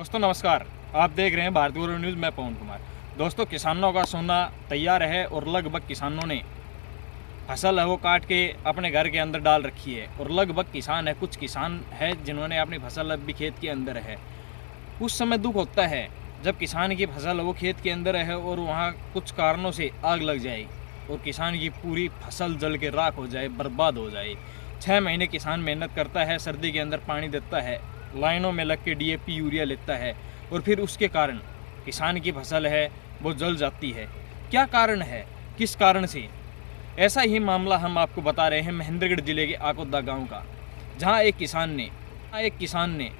दोस्तों नमस्कार। आप देख रहे हैं भारतीय न्यूज़। मैं पवन कुमार। दोस्तों, किसानों का सोना तैयार है और लगभग किसानों ने फसल है वो काट के अपने घर के अंदर डाल रखी है। और लगभग किसान है, कुछ किसान है जिन्होंने अपनी फसल अब भी खेत के अंदर है। उस समय दुख होता है जब किसान की फसल है वो खेत के अंदर है और वहाँ कुछ कारणों से आग लग जाए और किसान की पूरी फसल जल के राख हो जाए, बर्बाद हो जाए। 6 महीने किसान मेहनत करता है, सर्दी के अंदर पानी देता है, लाइनों में लग के डीएपी यूरिया लेता है और फिर उसके कारण किसान की फसल है वो जल जाती है। क्या कारण है, किस कारण से? ऐसा ही मामला हम आपको बता रहे हैं महेंद्रगढ़ जिले के आकोदा गांव का, जहां एक किसान ने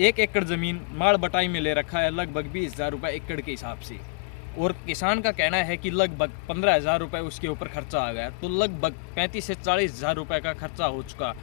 1 एकड़ ज़मीन माड़ बटाई में ले रखा है, लगभग 20,000 रुपये एकड़ के हिसाब से। और किसान का कहना है कि लगभग 15,000 रुपये उसके ऊपर खर्चा आ गया, तो लगभग 35 से 40,000 रुपये का खर्चा हो चुका।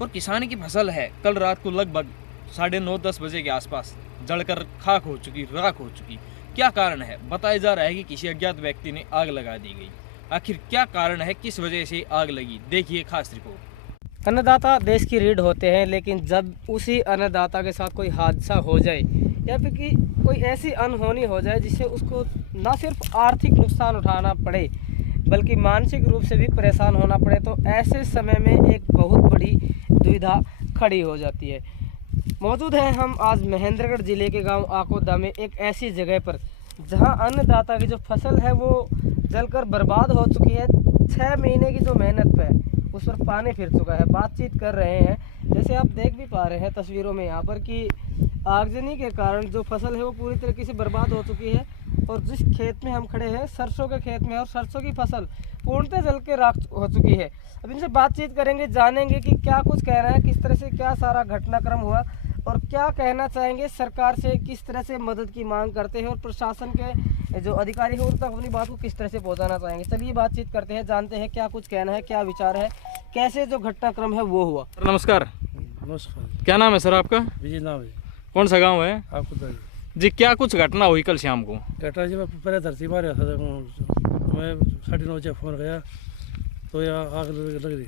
और किसान की फसल है कल रात को लगभग 9:30-10 बजे के आसपास जलकर खाक हो चुकी, राख हो चुकी। क्या कारण है? बताया जा रहा है कि किसी अज्ञात व्यक्ति ने आग लगा दी गई। आखिर क्या कारण है, किस वजह से आग लगी? देखिए खास रिपोर्ट। अन्नदाता देश की रीढ़ होते हैं, लेकिन जब उसी अन्नदाता के साथ कोई हादसा हो जाए या फिर कि कोई ऐसी अनहोनी हो जाए जिससे उसको न सिर्फ आर्थिक नुकसान उठाना पड़े बल्कि मानसिक रूप से भी परेशान होना पड़े, तो ऐसे समय में एक बहुत बड़ी दुविधा खड़ी हो जाती है। मौजूद हैं हम आज महेंद्रगढ़ जिले के गांव आकोदा में, एक ऐसी जगह पर जहां अन्नदाता की जो फसल है वो जलकर बर्बाद हो चुकी है। 6 महीने की जो मेहनत है उस पर पानी फिर चुका है। बातचीत कर रहे हैं, जैसे आप देख भी पा रहे हैं तस्वीरों में यहाँ पर कि आगजनी के कारण जो फसल है वो पूरी तरीके से बर्बाद हो चुकी है। और जिस खेत में हम खड़े हैं सरसों के खेत में, और सरसों की फसल पूर्णतः जल के राख हो चुकी है। अब इनसे बातचीत करेंगे, जानेंगे कि क्या कुछ कह रहे हैं, किस तरह से क्या सारा घटनाक्रम हुआ और क्या कहना चाहेंगे सरकार से, किस तरह से मदद की मांग करते हैं और प्रशासन के जो अधिकारी हैं उन तक अपनी बात को किस तरह से पहुंचाना चाहेंगे। चलिए बातचीत करते हैं, जानते हैं क्या कुछ कहना है, क्या विचार है, कैसे जो घटनाक्रम है वो हुआ। नमस्कार। नमस्कार। क्या नाम है सर आपका? विजय नाम है। कौन सा गांव है आपको जी? क्या कुछ घटना हुई कल शाम को? कटरा जी, मैं पहले धरती मार रहा था तो मैं 9:30 बजे फ़ोन गया तो यहाँ आग लग रही थी।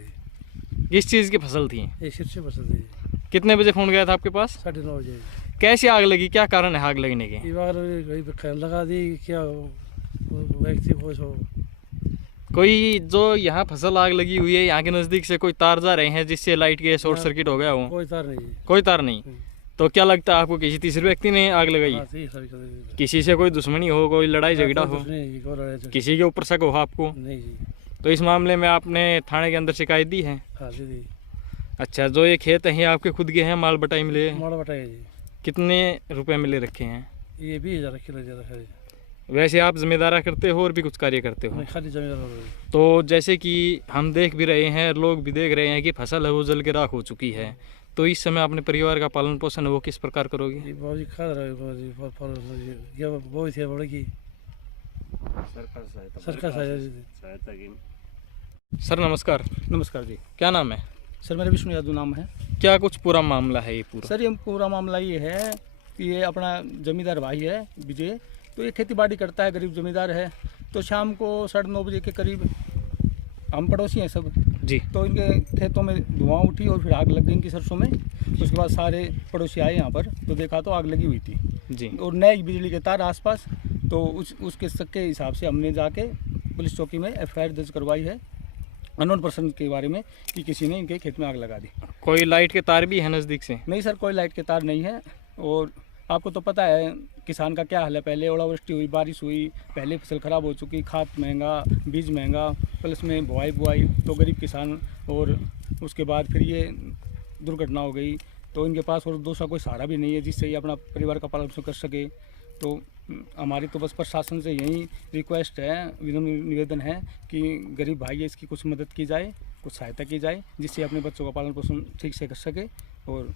किस चीज़ की फसल थी? ये सिर से फसल थी। कितने बजे फ़ोन गया था आपके पास? 9:30 बजे। कैसी आग लगी, क्या कारण है आग लगने के? ये आग लगा दी क्या व्यक्ति को सो। कोई जो यहाँ फसल आग लगी हुई है, यहाँ के नज़दीक से कोई तार जा रहे हैं जिससे लाइट के शॉर्ट सर्किट हो गया हो? कोई तार नहीं। कोई तार नहीं। तो क्या लगता है आपको किसी तीसरे व्यक्ति ने आग लगाई? हाँ, किसी से कोई दुश्मनी हो, कोई लड़ाई झगड़ा हो, किसी के ऊपर शक हो आपको? नहीं जी। तो इस मामले में आपने थाने के अंदर शिकायत दी है? हाँ जी। अच्छा, जो ये खेत हैं आपके खुद के हैं, माल बटाई मिले? माल बटाई जी। कितने रुपए मिले रखे हैं? ये 20,000 किलो ज़्यादा है। वैसे आप जिम्मेदारा करते हो और भी कुछ कार्य करते हो? खाली जमीन हो रही। तो जैसे कि हम देख भी रहे हैं, लोग भी देख रहे हैं कि फसल है वो जल के राख हो चुकी है, तो इस समय अपने परिवार का पालन पोषण है वो किस प्रकार करोगे? बाबूजी खा रहे बहुत बड़े की सरकार सहायता की। सर नमस्कार। नमस्कार जी। क्या नाम है? सर मेरा विष्णु यादव नाम है। क्या कुछ पूरा मामला है ये पूरा? सर ये पूरा मामला ये है कि ये अपना जमींदार भाई है विजय, तो ये खेती बाड़ी करता है, गरीब जमींदार है। तो शाम को 9:30 बजे के करीब हम पड़ोसी हैं सब जी, तो इनके खेतों में धुआं उठी और फिर आग लग गई इनकी सरसों में। उसके बाद सारे पड़ोसी आए यहाँ पर तो देखा तो आग लगी हुई थी जी। और नए बिजली के तार आसपास। तो उसके शक के हिसाब से हमने जाके पुलिस चौकी में FIR दर्ज करवाई है अननोन पर्सन के बारे में कि किसी ने इनके खेत में आग लगा दी। कोई लाइट के तार भी है नज़दीक से? नहीं सर, कोई लाइट के तार नहीं है। और आपको तो पता है किसान का क्या हाल है, पहले ओलावृष्टि हुई, बारिश हुई, पहले फसल ख़राब हो चुकी, खाद महंगा, बीज महंगा, प्लस में बुआई तो गरीब किसान, और उसके बाद फिर ये दुर्घटना हो गई। तो इनके पास और दूसरा कोई सहारा भी नहीं है जिससे ये अपना परिवार का पालन पोषण कर सके। तो हमारी तो बस प्रशासन से यही रिक्वेस्ट है, विनम्र निवेदन है कि गरीब भाई है, इसकी कुछ मदद की जाए, कुछ सहायता की जाए जिससे अपने बच्चों का पालन पोषण ठीक से कर सके। और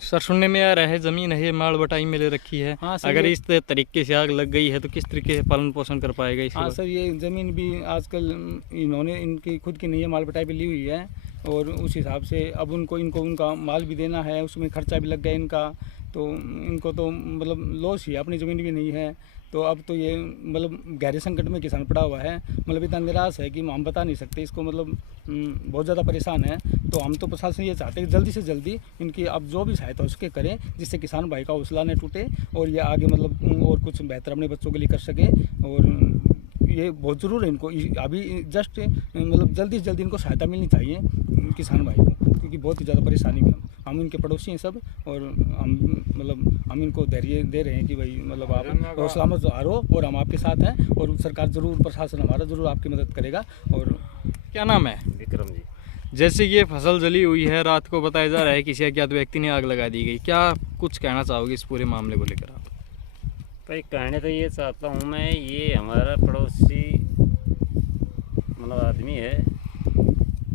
सर सुनने में आ रहा है ज़मीन है माल बटाई में ले रखी है। हाँ सर, अगर इस तरीके से आग लग गई है तो किस तरीके से पालन पोषण कर पाएगा इसके हाँ बाद? सर, ये ज़मीन भी आजकल इन्होंने इनकी खुद की नहीं है, माल बटाई पे ली हुई है और उस हिसाब से अब इनको उनका माल भी देना है, उसमें खर्चा भी लग गया इनका। तो इनको तो मतलब लॉस ही है, अपनी ज़मीन भी नहीं है। तो अब तो ये मतलब गहरे संकट में किसान पड़ा हुआ है, मतलब इतना निराश है कि हम बता नहीं सकते इसको, मतलब बहुत ज़्यादा परेशान है। तो हम तो प्रशासन ये चाहते हैं कि जल्दी से जल्दी इनकी अब जो भी सहायता उसके करें, जिससे किसान भाई का हौसला न टूटे और ये आगे मतलब और कुछ बेहतर अपने बच्चों के लिए कर सके। और ये बहुत ज़रूर है इनको अभी जस्ट मतलब जल्दी से जल्दी इनको सहायता मिलनी चाहिए किसान भाई को, क्योंकि बहुत ही ज़्यादा परेशानी में हम इनके पड़ोसी हैं सब। और हम इनको धैर्य दे रहे हैं कि भाई मतलब आप हौसला मत हारो और हम आपके साथ हैं, और सरकार ज़रूर, प्रशासन हमारा ज़रूर आपकी मदद करेगा। और क्या नाम है? विक्रम जी। जैसे ये फसल जली हुई है, रात को बताया जा रहा है किसी अज्ञात व्यक्ति ने आग लगा दी गई, क्या कुछ कहना चाहोगे इस पूरे मामले को लेकर आप? भाई कहने तो ये चाहता हूँ मैं, ये हमारा पड़ोसी मतलब आदमी है,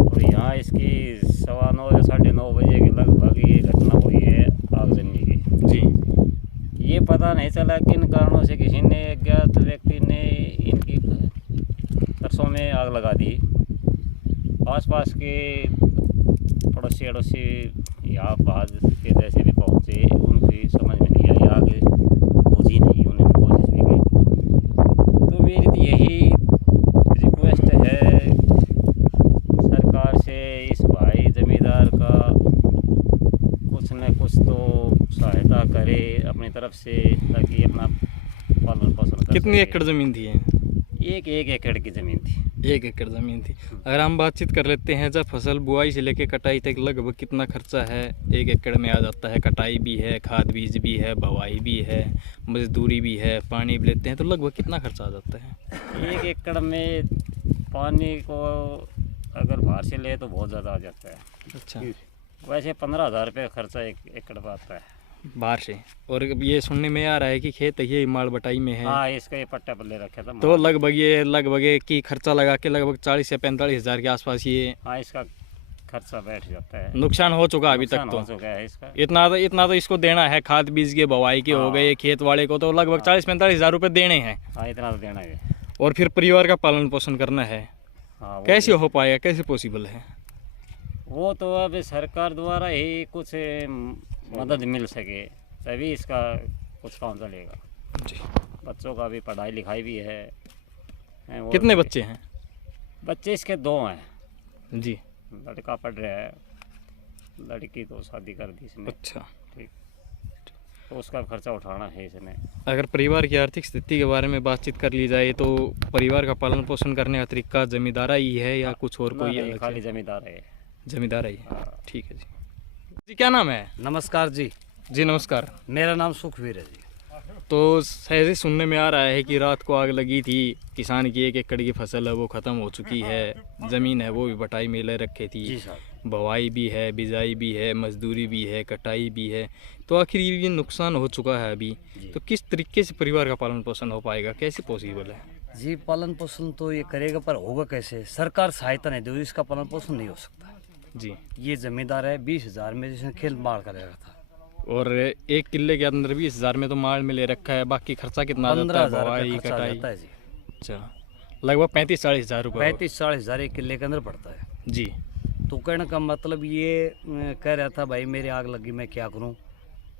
और यहाँ इसकी 9:15 या 9:30 बजे के लगभग ये घटना हुई है आग लगने की। जी। ये पता नहीं चला किन कारणों से किसी ने, अज्ञात व्यक्ति ने इनकी सरसों में आग लगा दी। आसपास के पड़ोसी अड़ोसी या बाद के जैसे भी पहुँचे, उनकी समझ में नहीं आई, आगे बुझी नहीं, उन्होंने कोशिश भी की। तो मेरी तो यही रिक्वेस्ट है सरकार से, इस भाई जमींदार का कुछ न कुछ तो सहायता करे अपनी तरफ से, ताकि अपना पालन पोषण कर कितनी सके। एकड़ ज़मीन थी? एक एकड़ की ज़मीन थी। 1 एकड़ ज़मीन थी। अगर हम बातचीत कर लेते हैं, जब फसल बुआई से लेकर कटाई तक लगभग कितना खर्चा है 1 एकड़ में आ जाता है? कटाई भी है, खाद बीज भी है, बवाई भी है, मजदूरी भी है, पानी भी लेते हैं, तो लगभग कितना खर्चा आ जाता है? 1 एकड़ में पानी को अगर बाहर से ले तो बहुत ज़्यादा आ जाता है। अच्छा, वैसे 15,000 रुपये खर्चा 1 एकड़ का आता है बाहर से। और ये सुनने में आ रहा है कि खेत ये माल बटाई में है, हाँ, इसका ये पट्टा पर ले रखा था। तो लगभग ये की खर्चा लगा के लगभग 40 से 45 हज़ार के आसपास ये हाँ, इसका खर्चा बैठ जाता है। नुकसान हो चुका अभी तक। नुकसान तो हो चुका है इसका। इतना तो इसको देना है, खाद बीज के बवाई के हो गए, खेत वाले को तो लगभग 40-45 हज़ार रुपये देने हैं, हाँ, इतना तो देना है। और फिर परिवार का पालन पोषण करना है। हाँ, कैसे हो पाएगा, कैसे पॉसिबल है? वो तो अब सरकार द्वारा ही कुछ मदद मिल सके तभी इसका कुछ काम चलेगा। जी। बच्चों का भी पढ़ाई लिखाई भी है। वो कितने बच्चे हैं? बच्चे इसके 2 हैं। जी। लड़का पढ़ रहा है, लड़की तो शादी कर दी इसने। अच्छा। ठीक, तो उसका खर्चा उठाना है इसने। अगर परिवार की आर्थिक स्थिति के बारे में बातचीत कर ली जाए तो परिवार का पालन पोषण करने का तरीका जमींदारा ही है या कुछ और कोई नहीं, अलग खाली से? जमींदार है। जमींदारा ही है। हाँ। ठीक है जी। जी, क्या नाम है? नमस्कार जी, जी नमस्कार। मेरा नाम सुखवीर है जी। तो सहज ही सुनने में आ रहा है कि रात को आग लगी थी, किसान की 1 एकड़ की फसल है वो ख़त्म हो चुकी है, ज़मीन है वो भी बटाई में ले रखी थी, जी साहब। बवाई भी है, बिजाई भी है, मजदूरी भी है, कटाई भी है, तो आखिर ये नुकसान हो चुका है अभी, तो किस तरीके से परिवार का पालन पोषण हो पाएगा, कैसे पॉसिबल है? जी, पालन पोषण तो ये करेगा, पर होगा कैसे? सरकार सहायता नहीं देगी, इसका पालन पोषण नहीं हो सकता। जी। ये जमींदार है, 20,000 में जिसने खेत मार कर रखा था, और 1 किले के अंदर 20,000 में तो माल में ले रखा है, बाकी खर्चा कितना आ जाता है? 15,000 बवाई, रुपये खर्चा आ कटाई। जाता है जी। अच्छा, लगभग 35-40 हज़ार रुपये। 35-40 हज़ार एक किले के अंदर पड़ता है जी। तो कहने का मतलब ये कह रहा था भाई मेरी आग लगी, मैं क्या करूं?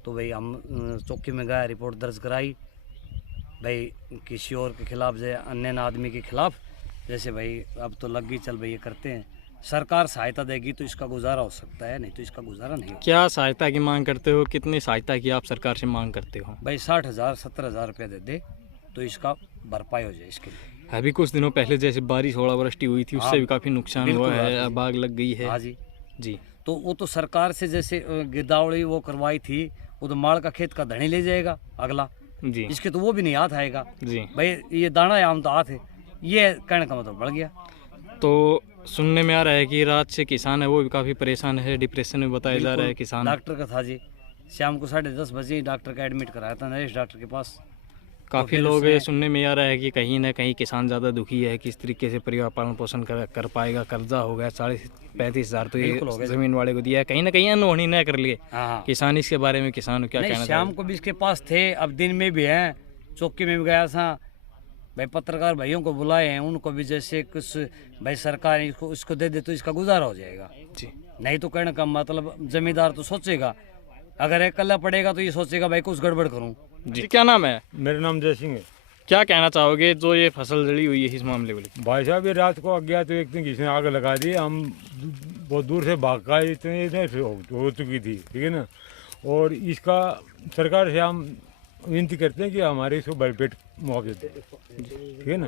तो भाई हम चौकी में गए, रिपोर्ट दर्ज कराई भाई किसी और के खिलाफ, जैसे अन्य आदमी के खिलाफ, जैसे भाई अब तो लग गई, चल भाई ये करते हैं, सरकार सहायता देगी तो इसका गुजारा हो सकता है, नहीं तो इसका गुजारा नहीं हो। क्या सहायता की मांग करते हो, कितनी सहायता की आप सरकार से मांग करते हो? भाई 60,000 70,000 रुपये दे दे तो इसका भरपाई हो जाए इसके लिए। अभी कुछ दिनों पहले जैसे बारिश ओलावृष्टि हुई थी, उससे हाँ, भी काफ़ी नुकसान बिल्कुल हुआ है, हुआ अब आग लग गई है। हाँ जी। जी। तो वो तो सरकार से जैसे गिरदावड़ी वो करवाई थी, वो तो माल का खेत का धनी ले जाएगा अगला, जी। इसके तो वो भी नहीं हाथ आएगा। जी। भाई ये दाना आम तो हाथ है, ये कहने का मतलब बढ़ गया। तो सुनने में आ रहा है कि रात से किसान है वो भी काफ़ी परेशान है, डिप्रेशन में बताया जा रहा है किसान। डॉक्टर का था जी, शाम को 10:30 बजे डॉक्टर का एडमिट कराया था नरेश डॉक्टर के पास। काफ़ी लोग ये सुनने में आ रहा है कि कहीं ना कहीं किसान ज़्यादा दुखी है, किस तरीके से परिवार पालन पोषण कर पाएगा, कर्जा हो गया 40-35 हज़ार तो बिल्कुल हो ये गया। ज़मीन वाले को दिया है, कहीं ना कहीं अनहोनी न कर लिए हाँ। किसान। इसके बारे में किसान को क्या नहीं, कहना शाम को भी इसके पास थे, अब दिन में भी हैं, चौकी में भी गया था भाई, पत्रकार भाइयों को बुलाए हैं, उनको भी जैसे कुछ भाई सरकार इसको दे दे तो इसका गुजारा हो जाएगा। जी। नहीं तो कहने का मतलब जमींदार तो सोचेगा, अगर एक कल्ला पड़ेगा तो ये सोचेगा भाई कुछ गड़बड़ करूं। जी। क्या नाम है? मेरा नाम जय सिंह है। क्या कहना चाहोगे जो ये फसल जली हुई है इस मामले को लेकर? भाई साहब ये रात को अज्ञात व्यक्ति किसी ने आग लगा दी, हम बहुत दूर से भाग का इतने हो चुकी थी, ठीक है ना। और इसका सरकार से हम विनती करते हैं कि हमारे इसको भरपेट मुआवजा दें, ठीक है ना।